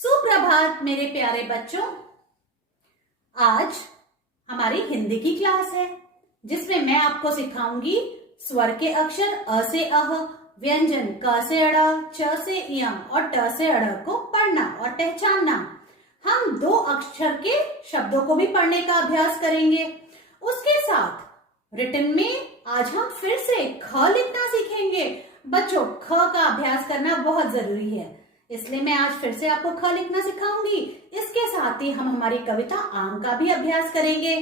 सुप्रभात मेरे प्यारे बच्चों। आज हमारी हिंदी की क्लास है जिसमें मैं आपको सिखाऊंगी स्वर के अक्षर अ से अह, व्यंजन क से अड़, च से य और ट से अड़ को पढ़ना और पहचानना। हम दो अक्षर के शब्दों को भी पढ़ने का अभ्यास करेंगे। उसके साथ रिटन में आज हम फिर से ख लिखना सीखेंगे। बच्चों, ख का अभ्यास करना बहुत जरूरी है, इसलिए मैं आज फिर से आपको ख लिखना सिखाऊंगी। इसके साथ ही हम हमारी कविता आम का भी अभ्यास करेंगे।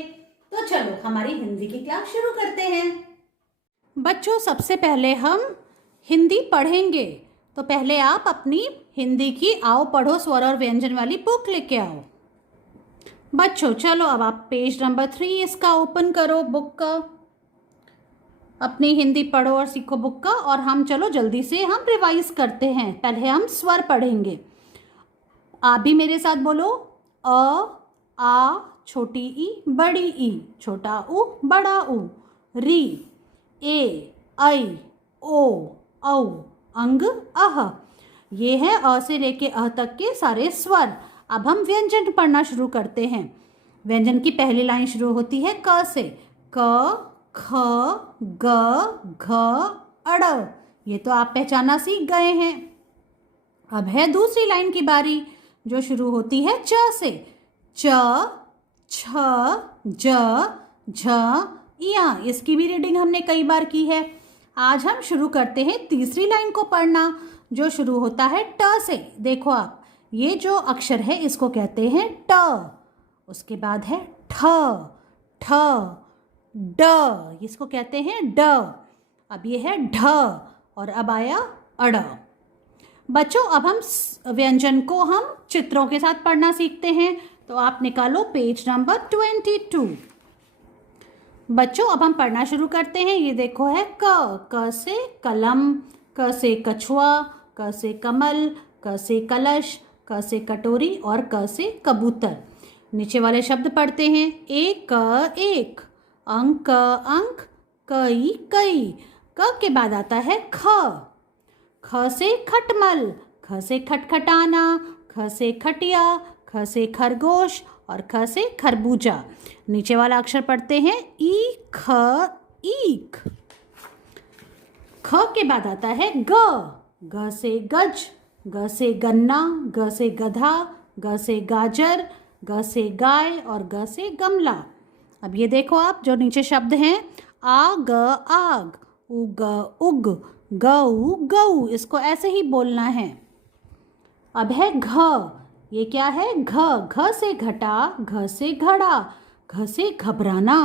तो चलो हमारी हिंदी की क्लास शुरू करते हैं। बच्चों, सबसे पहले हम हिंदी पढ़ेंगे, तो पहले आप अपनी हिंदी की आओ पढ़ो स्वर और व्यंजन वाली बुक लेके आओ। बच्चों चलो, अब आप पेज नंबर 3 इसका ओपन करो, बुक का। अपनी हिंदी पढ़ो और सीखो बुक का। और हम चलो जल्दी से हम रिवाइज करते हैं। पहले हम स्वर पढ़ेंगे। आप भी मेरे साथ बोलो। अ, आ, छोटी ई, बड़ी ई, छोटा उ, बड़ा उ। री, ए, ऐ, ओ, औ, अंग, अह। ये है अ से लेके अह तक के सारे स्वर। अब हम व्यंजन पढ़ना शुरू करते हैं। व्यंजन की पहली लाइन शुरू होती है क से। क, ख, ग, घ, अड़। ये तो आप पहचाना सीख गए हैं। अब है दूसरी लाइन की बारी, जो शुरू होती है च से। च, छ, ज, झ, या। इसकी भी रीडिंग हमने कई बार की है। आज हम शुरू करते हैं तीसरी लाइन को पढ़ना, जो शुरू होता है ट से। देखो आप, ये जो अक्षर है इसको कहते हैं ट। उसके बाद है ठ, ठ, ड, इसको कहते हैं ड। अब ये है ढ और अब आया अड़। बच्चों, अब हम व्यंजन को हम चित्रों के साथ पढ़ना सीखते हैं। तो आप निकालो पेज नंबर 22। बच्चों, अब हम पढ़ना शुरू करते हैं। ये देखो है क से कलम, क से कछुआ, क से कमल, क से कलश, क से कटोरी और क से कबूतर। नीचे वाले शब्द पढ़ते हैं। एक, अंक, अंक, कई, कई। क के बाद आता है ख। ख से खटमल, ख से खटखटाना, ख से खटिया, ख से खरगोश और ख से खरबूजा। नीचे वाला अक्षर पढ़ते हैं ई, ख, ईख। ख के बाद आता है ग। ग से गज, ग से गन्ना, ग से गधा, ग से गाजर, ग से गाय और ग से गमला। अब ये देखो आप, जो नीचे शब्द हैं आग, आग, उग, उग, गऊ, गऊ। इसको ऐसे ही बोलना है। अब है घ। ये क्या है? घ। घ से घटा, घ से घड़ा, घ से घबराना,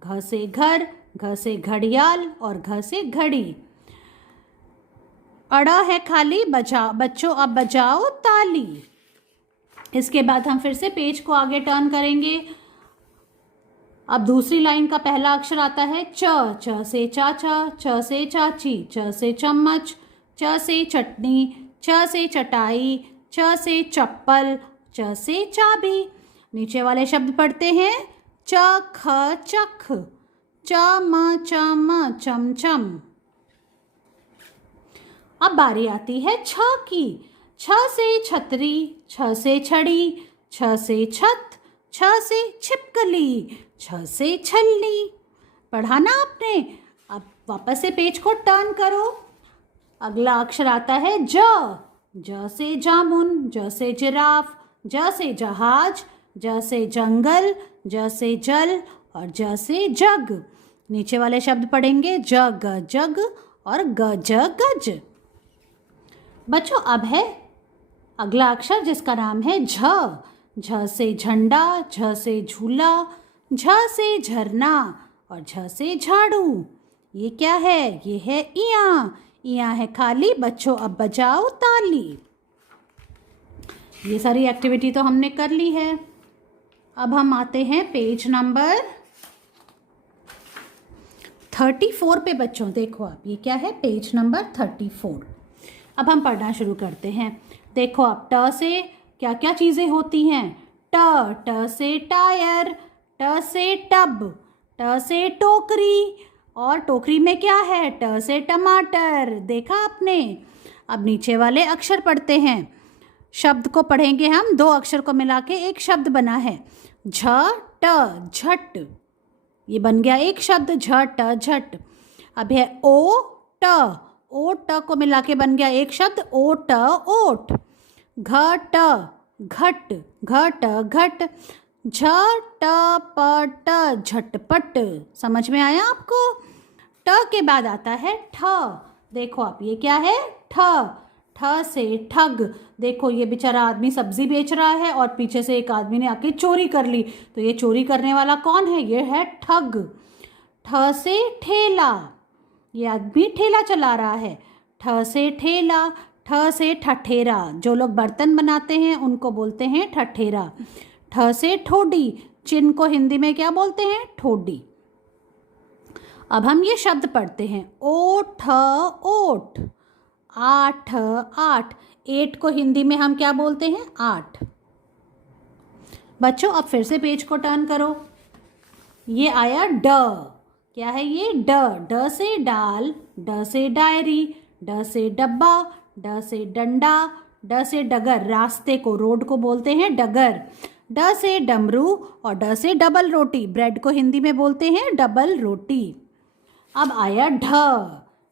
घ से घर, घ से घड़ियाल और घ से घड़ी। अड़ा है खाली, बच्चों अब बजाओ ताली। इसके बाद हम फिर से पेज को आगे टर्न करेंगे। अब दूसरी लाइन का पहला अक्षर आता है च। च से चाचा, च से चाची, च से चम्मच, च से चटनी, च से चटाई, च से चप्पल, च से चाबी। नीचे वाले शब्द पढ़ते हैं च, ख, चख, च, म, चम, चमचम। अब बारी आती है छ की। छ से छतरी, छ से छड़ी, छ से छत, छ से छिपकली, छ से छलनी। पढ़ा ना आपने? अब वापस से पेज को टर्न करो। अगला अक्षर आता है ज। ज से जामुन, ज से जिराफ, ज से जहाज, ज से जंगल, ज से जल और ज से जग। नीचे वाले शब्द पढ़ेंगे जग, जग और गज, गज। बच्चों, अब है अगला अक्षर जिसका नाम है झ। झ से झंडा, झ से झूला, झ से झरना और झ से झाड़ू। ये क्या है? ये है इया। इया है खाली, बच्चों अब बजाओ ताली। ये सारी एक्टिविटी तो हमने कर ली है। अब हम आते हैं पेज नंबर 34 पे। बच्चों देखो आप, ये क्या है? Page number 34। अब हम पढ़ना शुरू करते हैं। देखो आप, ट से क्या क्या चीज़ें होती हैं? ट। ट से टायर, ट से टब, ट से टोकरी और टोकरी में क्या है? ट से टमाटर। देखा आपने? अब नीचे वाले अक्षर पढ़ते हैं। शब्द को पढ़ेंगे हम, 2 अक्षर को मिला के एक शब्द बना है, झट, झट। ये बन गया एक शब्द, झट, झट। अब है ओट, ओट को मिला के बन गया एक शब्द, ओट, ओट। घट, घट, घट, घट। झटपट, झटपट। समझ में आया आपको? ट के बाद आता है ठ। देखो आप, ये क्या है? ठ। ठ से ठग। देखो ये बेचारा आदमी सब्जी बेच रहा है और पीछे से एक आदमी ने आके चोरी कर ली, तो ये चोरी करने वाला कौन है? ये है ठग। ठ से ठेला, ये आदमी ठेला चला रहा है। ठ से ठेला। ठ से ठठेरा, जो लोग बर्तन बनाते हैं उनको बोलते हैं ठठेरा। ठ से ठोडी, चिन्ह को हिंदी में क्या बोलते हैं? ठोडी। अब हम ये शब्द पढ़ते हैं, ओठ, ओठ। आठ, आठ। 8 को हिंदी में हम क्या बोलते हैं? 8। बच्चों अब फिर से पेज को टर्न करो। ये आया ड। क्या है ये? ड। ड से डाल, ड से डायरी, ड से डब्बा, ड से डंडा, ड से डगर। रास्ते को, रोड को बोलते हैं डगर। ड से डमरू और ड से डबल रोटी। ब्रेड को हिंदी में बोलते हैं डबल रोटी। अब आया ढ।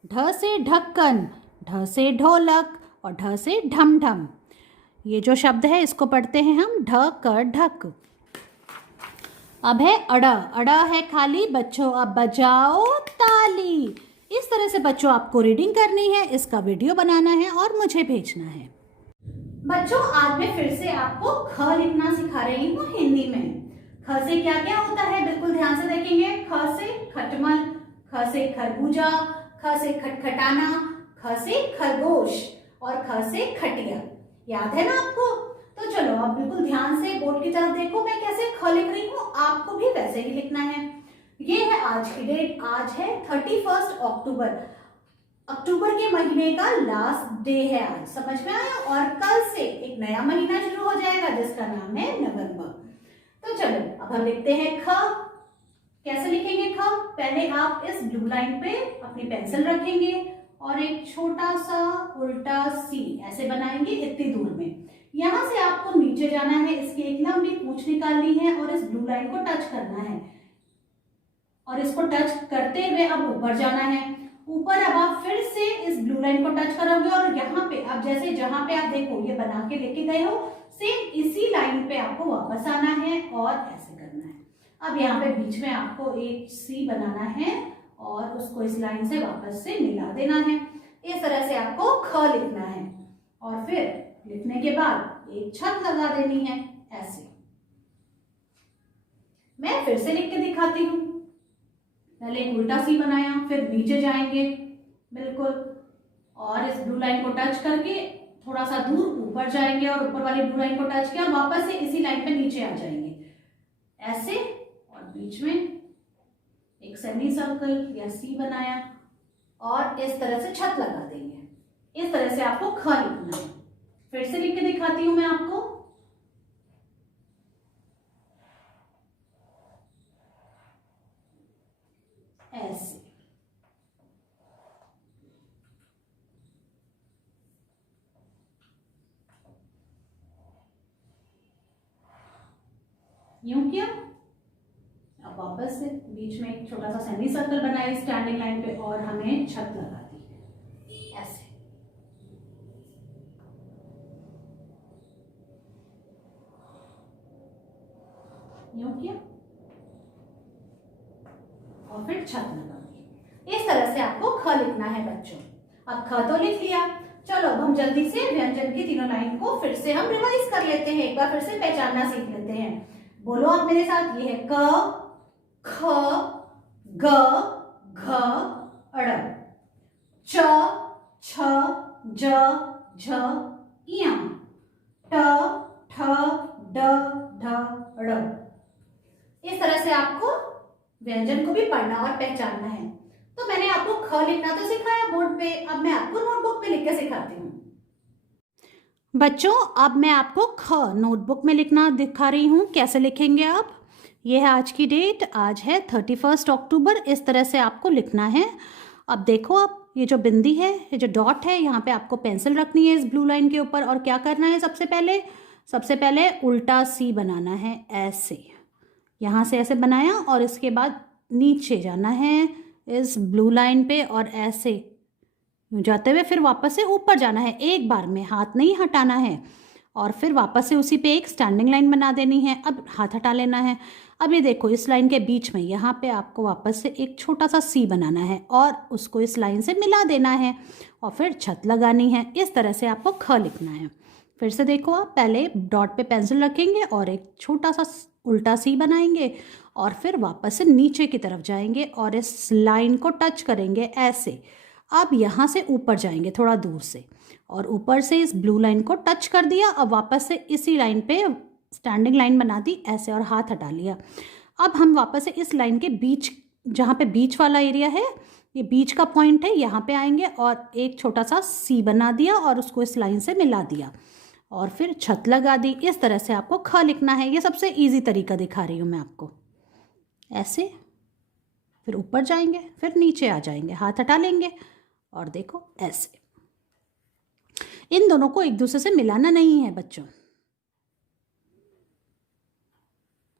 ढ से ढक्कन, ढ से ढोलक और ढ से ढम ढम। ये जो शब्द है इसको पढ़ते हैं हम ढक, ढक। अब है अड़ा। अड़ा है खाली। बच्चों अब बजाओ ताली। इस तरह से बच्चों आपको रीडिंग करनी है, इसका वीडियो बनाना है और मुझे भेजना है। बच्चों आज मैं फिर से आपको ख लिखना सिखा रही हूँ हिंदी में। ख से क्या क्या होता है बिल्कुल ध्यान से देखेंगे। ख से खटमल, ख से खरबूजा, ख से खटखटाना, ख से खरगोश और ख से खटिया। याद है ना आपको? तो चलो अब बिल्कुल ध्यान से बोर्ड की तरफ देखो, मैं कैसे ख लिख रही हूँ, आपको भी वैसे ही लिखना है। ये है आज की डेट, आज है 31 अक्टूबर। अक्टूबर के महीने का लास्ट डे है आज, समझ में आया? और कल से एक नया महीना शुरू हो जाएगा जिसका नाम है नवंबर। तो चलो अब हम लिखते हैं ख। कैसे लिखेंगे ख? पहले आप इस ब्लू लाइन पे अपनी पेंसिल रखेंगे और एक छोटा सा उल्टा सी ऐसे बनाएंगे इतनी दूर में। यहां से आपको नीचे जाना है, इसकी एक लंबी पूंछ निकालनी है और इस ब्लू लाइन को टच करना है और इसको टच करते हुए अब ऊपर जाना है। ऊपर अब आप फिर से इस ब्लू लाइन को टच करोगे और यहाँ पे अब जैसे जहां पे आप देखो ये बना के लेके गए हो, सेम इसी लाइन पे आपको वापस आना है और ऐसे करना है। अब यहाँ पे बीच में आपको एक सी बनाना है और उसको इस लाइन से वापस से मिला देना है। इस तरह से आपको ख लिखना है और फिर लिखने के बाद एक छत लगा देनी है ऐसे। मैं फिर से लिख के दिखाती हूँ। पहले एक उल्टा सी बनाया, फिर नीचे जाएंगे बिल्कुल और इस ब्लू लाइन को टच करके थोड़ा सा दूर ऊपर जाएंगे और ऊपर वाली ब्लू लाइन को टच किया और वापस से इसी लाइन पे नीचे आ जाएंगे ऐसे और बीच में एक सेमी सर्कल या सी बनाया और इस तरह से छत लगा देंगे। इस तरह से आपको ख लिखना है। फिर से लिख के दिखाती हूं मैं आपको। ऐसे यूं किया। अब वापस से बीच में एक छोटा सा सेमी सर्कल बनाया स्टैंडिंग लाइन पे और हमें छत लगा दी ऐसे। यूं किया और फिर छत लगा दी। इस तरह से आपको ख लिखना है बच्चों। अब ख तो लिख लिया, चलो अब हम जल्दी से व्यंजन की तीनों लाइन को फिर से हम रिवाइज कर लेते हैं, एक बार फिर से पहचानना सीख लेते हैं। बोलो आप मेरे साथ। ये है क, ख, ग, घ, अड़, च, छ, ज, झ, इया, ट, ठ, ड, ढ, ड़। इस तरह से आपको व्यंजन को भी पढ़ना और पहचानना है। तो मैंने आपको ख लिखना तो सिखाया बोर्ड पे, अब मैं आपको नोटबुक पे लिख के सिखाती हूँ। बच्चों अब मैं आपको ख नोटबुक में लिखना दिखा रही हूँ। कैसे लिखेंगे आप? ये है आज की डेट, आज है 31 अक्टूबर। इस तरह से आपको लिखना है। अब देखो आप ये जो बिंदी है, ये जो डॉट है, यहाँ पे आपको पेंसिल रखनी है इस ब्लू लाइन के ऊपर और क्या करना है, सबसे पहले उल्टा सी बनाना है ऐसे। यहाँ से ऐसे बनाया और इसके बाद नीचे जाना है इस ब्लू लाइन पे और ऐसे जाते हुए फिर वापस से ऊपर जाना है, एक बार में हाथ नहीं हटाना है और फिर वापस से उसी पे एक स्टैंडिंग लाइन बना देनी है। अब हाथ हटा लेना है। अब ये देखो इस लाइन के बीच में यहाँ पे आपको वापस से एक छोटा सा सी बनाना है और उसको इस लाइन से मिला देना है और फिर छत लगानी है। इस तरह से आपको ख लिखना है। फिर से देखो, आप पहले डॉट पे पेंसिल रखेंगे और एक छोटा सा उल्टा सी बनाएंगे और फिर वापस से नीचे की तरफ जाएंगे और इस लाइन को टच करेंगे ऐसे। अब यहाँ से ऊपर जाएंगे थोड़ा दूर से और ऊपर से इस ब्लू लाइन को टच कर दिया। अब वापस से इसी लाइन पे स्टैंडिंग लाइन बना दी ऐसे और हाथ हटा लिया। अब हम वापस से इस लाइन के बीच, जहाँ पे बीच वाला एरिया है, ये बीच का पॉइंट है, यहाँ पे आएंगे और एक छोटा सा सी बना दिया और उसको इस लाइन से मिला दिया और फिर छत लगा दी। इस तरह से आपको ख लिखना है। ये सबसे इजी तरीका दिखा रही हूँ मैं आपको। ऐसे फिर ऊपर जाएंगे, फिर नीचे आ जाएंगे, हाथ हटा लेंगे और देखो ऐसे। इन दोनों को एक दूसरे से मिलाना नहीं है बच्चों,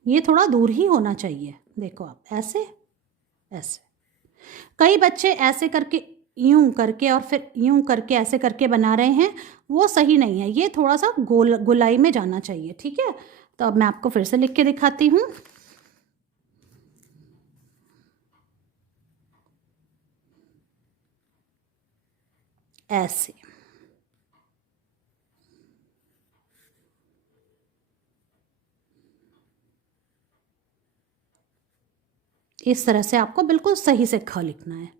ये थोड़ा दूर ही होना चाहिए। देखो आप ऐसे ऐसे। कई बच्चे ऐसे करके, यूं करके और फिर यूं करके ऐसे करके बना रहे हैं, वो सही नहीं है। ये थोड़ा सा गोलाई में जाना चाहिए, ठीक है। तो अब मैं आपको फिर से लिख के दिखाती हूँ। ऐसे इस तरह से आपको बिल्कुल सही से ख लिखना है।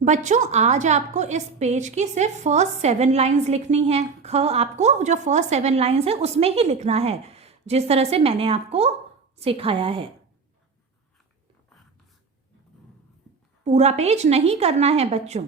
बच्चों आज आपको इस पेज की सिर्फ फर्स्ट 7 लाइंस लिखनी है। ख आपको जो फर्स्ट 7 लाइंस है उसमें ही लिखना है, जिस तरह से मैंने आपको सिखाया है। पूरा पेज नहीं करना है बच्चों।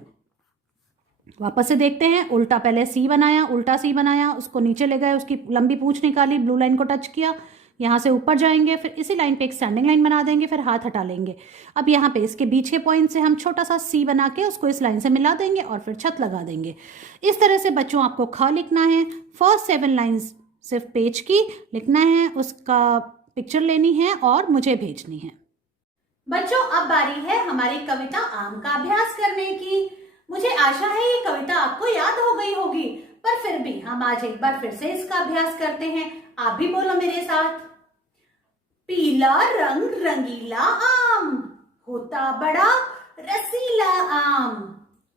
वापस से देखते हैं। उल्टा पहले सी बनाया, उल्टा सी बनाया, उसको नीचे ले गए, उसकी लंबी पूंछ निकाली, ब्लू लाइन को टच किया, यहाँ से ऊपर जाएंगे, फिर इसी लाइन पे एक स्टैंडिंग लाइन बना देंगे, फिर हाथ हटा लेंगे। अब यहाँ पे इसके बीच के पॉइंट से हम छोटा सा सी बना के उसको इस लाइन से मिला देंगे और फिर छत लगा देंगे। इस तरह से बच्चों आपको ख लिखना है। फर्स्ट 7 लाइन्स सिर्फ पेज की लिखना है, उसका पिक्चर लेनी है और मुझे भेजनी है। बच्चों अब बारी है हमारी कविता आम का अभ्यास करने की। मुझे आशा है ये कविता आपको याद हो गई होगी, पर फिर भी हम आज एक बार फिर से इसका अभ्यास करते हैं। आप भी बोलो मेरे साथ। पीला रंग रंगीला आम, होता बड़ा रसीला आम,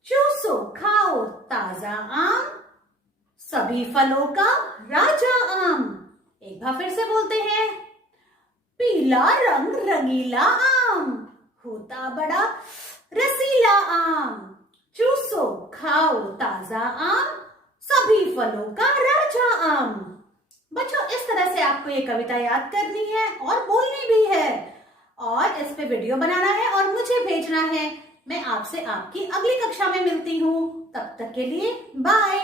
चूसो खाओ ताजा आम, सभी फलों का राजा आम। एक बार फिर से बोलते हैं। पीला रंग रंगीला आम, होता बड़ा रसीला आम, चूसो खाओ ताजा आम, सभी फलों का राजा आम। बच्चों इस तरह से आपको ये कविता याद करनी है और बोलनी भी है और इस पे वीडियो बनाना है और मुझे भेजना है। मैं आपसे आपकी अगली कक्षा में मिलती हूँ। तब तक के लिए बाय।